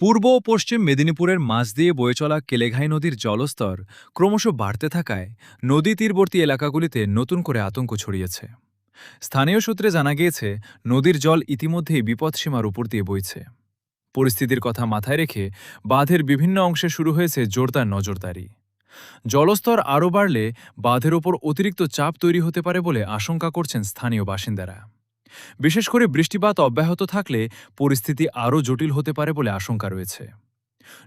পূর্ব ও পশ্চিম মেদিনীপুরের মাঝ দিয়ে বয়ে চলা কেলেঘাই নদীর জলস্তর ক্রমশ বাড়তে থাকায় নদী তীরবর্তী এলাকাগুলিতে নতুন করে আতঙ্ক ছড়িয়েছে। স্থানীয় সূত্রে জানা গিয়েছে, নদীর জল ইতিমধ্যেই বিপদসীমার উপর দিয়ে বইছে। পরিস্থিতির কথা মাথায় রেখে বাঁধের বিভিন্ন অংশে শুরু হয়েছে জোরদার নজরদারি। জলস্তর আরও বাড়লে বাঁধের ওপর অতিরিক্ত চাপ তৈরি হতে পারে বলে আশঙ্কা করছেন স্থানীয় বাসিন্দারা। বিশেষ করে বৃষ্টিপাত অব্যাহত থাকলে পরিস্থিতি আরও জটিল হতে পারে বলে আশঙ্কা রয়েছে।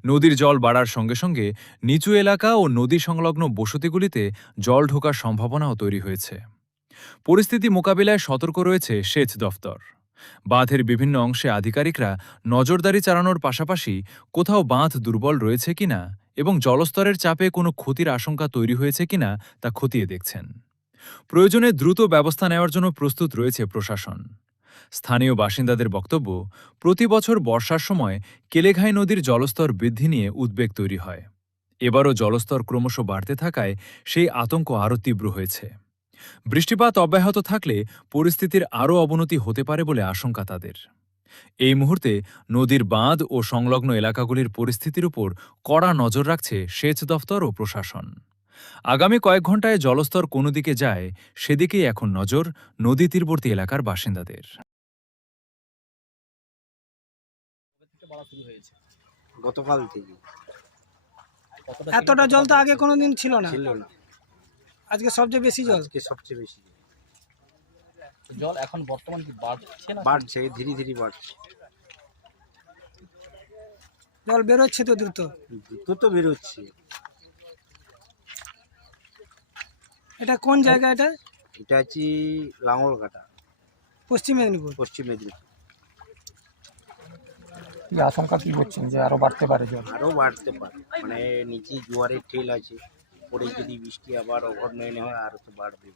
নদীর জল বাড়ার সঙ্গে সঙ্গে নিচু এলাকা ও নদী সংলগ্ন বসতিগুলিতে জল ঢোকার সম্ভাবনাও তৈরি হয়েছে। পরিস্থিতি মোকাবিলায় সতর্ক রয়েছে সেচ দফতর। বাঁধের বিভিন্ন অংশে আধিকারিকরা নজরদারি চালানোর পাশাপাশি কোথাও বাঁধ দুর্বল রয়েছে কিনা এবং জলস্তরের চাপে কোনো ক্ষতির আশঙ্কা তৈরি হয়েছে কিনা তা খতিয়ে দেখছেন। প্রয়োজনে দ্রুত ব্যবস্থা নেওয়ার জন্য প্রস্তুত রয়েছে প্রশাসন। স্থানীয় বাসিন্দাদের বক্তব্য, প্রতি বছর বর্ষার সময় কেলেঘাই নদীর জলস্তর বৃদ্ধি নিয়ে উদ্বেগ তৈরি হয়। এবারও জলস্তর ক্রমশ বাড়তে থাকায় সেই আতঙ্ক আরও তীব্র হয়েছে। বৃষ্টিপাত অব্যাহত থাকলে পরিস্থিতির আরও অবনতি হতে পারে বলে আশঙ্কা তাদের। এই মুহূর্তে নদীর বাঁধ ও সংলগ্ন এলাকাগুলির পরিস্থিতির উপর কড়া নজর রাখছে সেচ দফতর ও প্রশাসন। আগামী কয়েক ঘণ্টায় জলস্তর কোন দিকে যায় সেদিকেই এখন নজর নদী তীরবর্তী এলাকার বাসিন্দাদের। গতকাল থেকে এতটা জল তো আগে কোনোদিন ছিল না, ছিল না, আজকে সবচেয়ে বেশি জল। আজকে সবচেয়ে বেশি জল এখন বর্তমান কি বাড়ছে না? বাড়ছে, ধীরে ধীরে বাড়ছে। জল বেরোচ্ছে তো দ্রুত। দ্রুত তো বেরোচ্ছে। এটা কোন জায়গা? এটা এটা হচ্ছে লাঙ্গলকাটা, পশ্চিম মেদিনীপুর। পশ্চিম মেদিনীপুর। কি আশঙ্কা কি করছেন যে আরো বাড়তে পারে জল? আরও বাড়তে পারে, মানে নিচে জোয়ারের ঠেল আছে, পরে যদি বৃষ্টি আবার ওভারনাইট হয় আরও তো বাড়বে,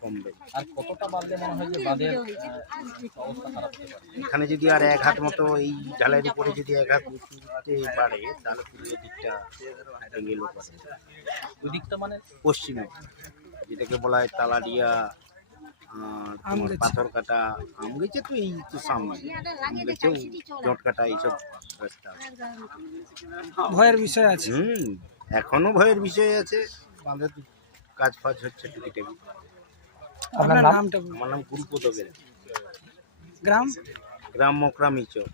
কমবে। আর কতটা বাড়লে মনে হয় যে বাঁধের অবস্থা খারাপ হতে পারে? এখানে যদি আর এক হাত মতো এই ঢালাইয়ের উপরে যদি এক হাত উঁচুতে বাড়ে তাহলে পুরো দিকটা ভেঙে লোক আছে। ওই দিকটা মানে পশ্চিমে যেটাকে বলা হয় তালাডিয়া, তোমার আমগাছি। পাথর কাটা, আম গেছে তো এই তো সামনে, আম গেছেও জট কাটা এইসব রাস্তা আছে। ভয়ের বিষয় আছে। এখনো ভয়ের বিষয় আছে। বাঁধের কাজ ফাজ হচ্ছে টুকিটাকি। আপনার নাম? নামটা বলুন। আমার নাম গুরুপদ বেরা, গ্রাম গ্রাম মকরামিচর।